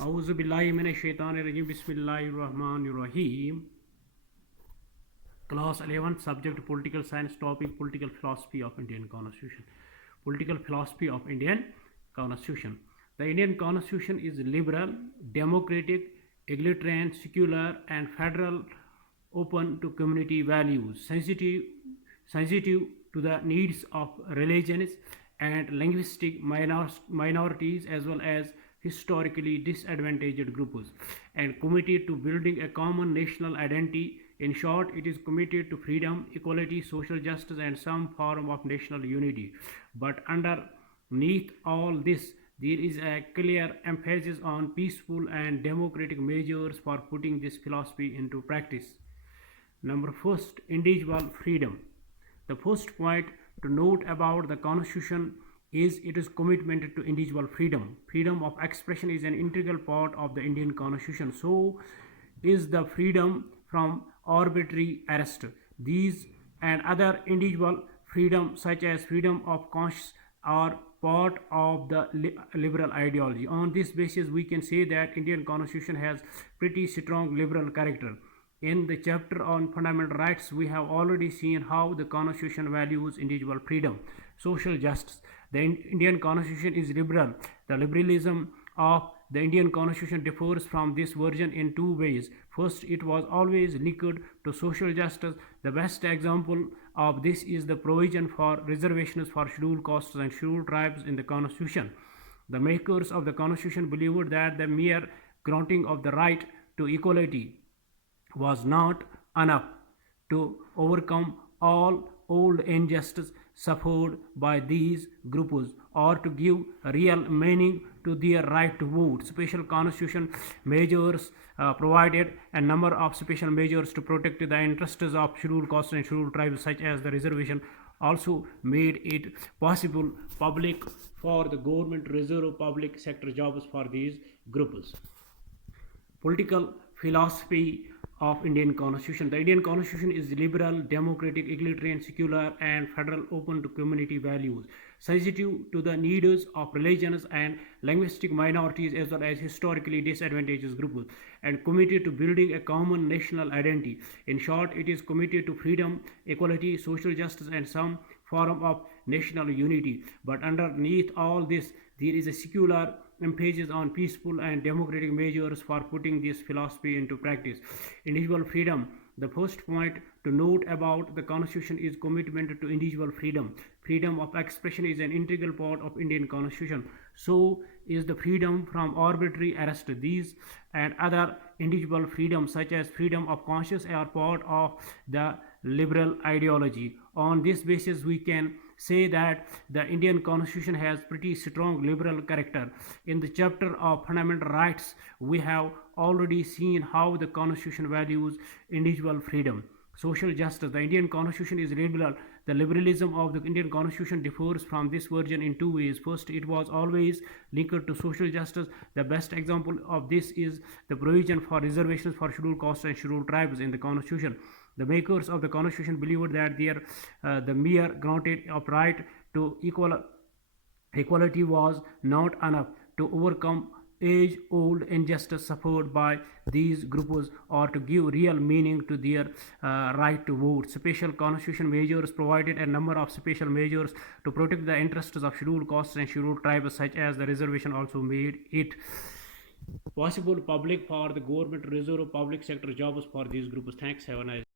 Auzubillahiminashaitanirrajim. Bismillahirrahmanirrahim. Class 11th, subject political science, topic political philosophy of Indian Constitution. Political philosophy of Indian Constitution. The Indian Constitution is liberal, democratic, egalitarian, secular, and federal, open to community values, sensitive to the needs of religions and linguistic minorities as well as historically disadvantaged groups, and committed to building a common national identity. In short, it is committed to freedom, equality, social justice, and some form of national unity. But underneath all this, there is a clear emphasis on peaceful and democratic measures for putting this philosophy into practice. Number first, individual freedom. The first point to note about the Constitution is its commitment to individual freedom. Freedom of expression is an integral part of the Indian Constitution. So is the freedom from arbitrary arrest. These and other individual freedom such as freedom of conscience are part of the liberal ideology. On this basis, we can say that Indian Constitution has pretty strong liberal character. In the chapter on fundamental rights, we have already seen how the Constitution values individual freedom, social justice. The Indian Constitution is liberal. The liberalism of the Indian Constitution differs from this version in two ways. First, it was always linked to social justice. The best example of this is the provision for reservations for scheduled castes and scheduled tribes in the Constitution. The makers of the Constitution believed that the mere granting of the right to equality was not enough to overcome all old injustice suffered by these groups or to give real meaning to their right to vote. Special constitution measures provided a number of special measures to protect the interests of scheduled castes and scheduled tribes, such as the reservation also made it possible public for the government to reserve public sector jobs for these groups. Political philosophy of Indian Constitution. The Indian Constitution is liberal, democratic, egalitarian, secular, and federal, open to community values, sensitive to the needs of religions and linguistic minorities as well as historically disadvantaged groups, and committed to building a common national identity. In short, it is committed to freedom, equality, social justice, and some form of national unity. But underneath all this, there is a secular emphasis on peaceful and democratic measures for putting this philosophy into practice. Individual freedom. The first point to note about the Constitution is commitment to individual freedom. Freedom of expression is an integral part of Indian Constitution. So is the freedom from arbitrary arrest. These and other individual freedoms such as freedom of conscience are part of the liberal ideology. On this basis, we can say that the Indian Constitution has pretty strong liberal character. In the chapter of fundamental rights, we have already seen how the Constitution values individual freedom, social justice. The Indian Constitution is liberal. The liberalism of the Indian Constitution differs from this version in two ways. First, it was always linked to social justice. The best example of this is the provision for reservations for scheduled castes and scheduled tribes in the Constitution. The makers of the Constitution believed that the mere granted of right to equality was not enough to overcome age-old injustice suffered by these groups or to give real meaning to their right to vote. Special constitution measures provided a number of special measures to protect the interests of scheduled castes and scheduled tribes, such as the reservation also made it possible public for the government to reserve public sector jobs for these groups. Thanks. Have a nice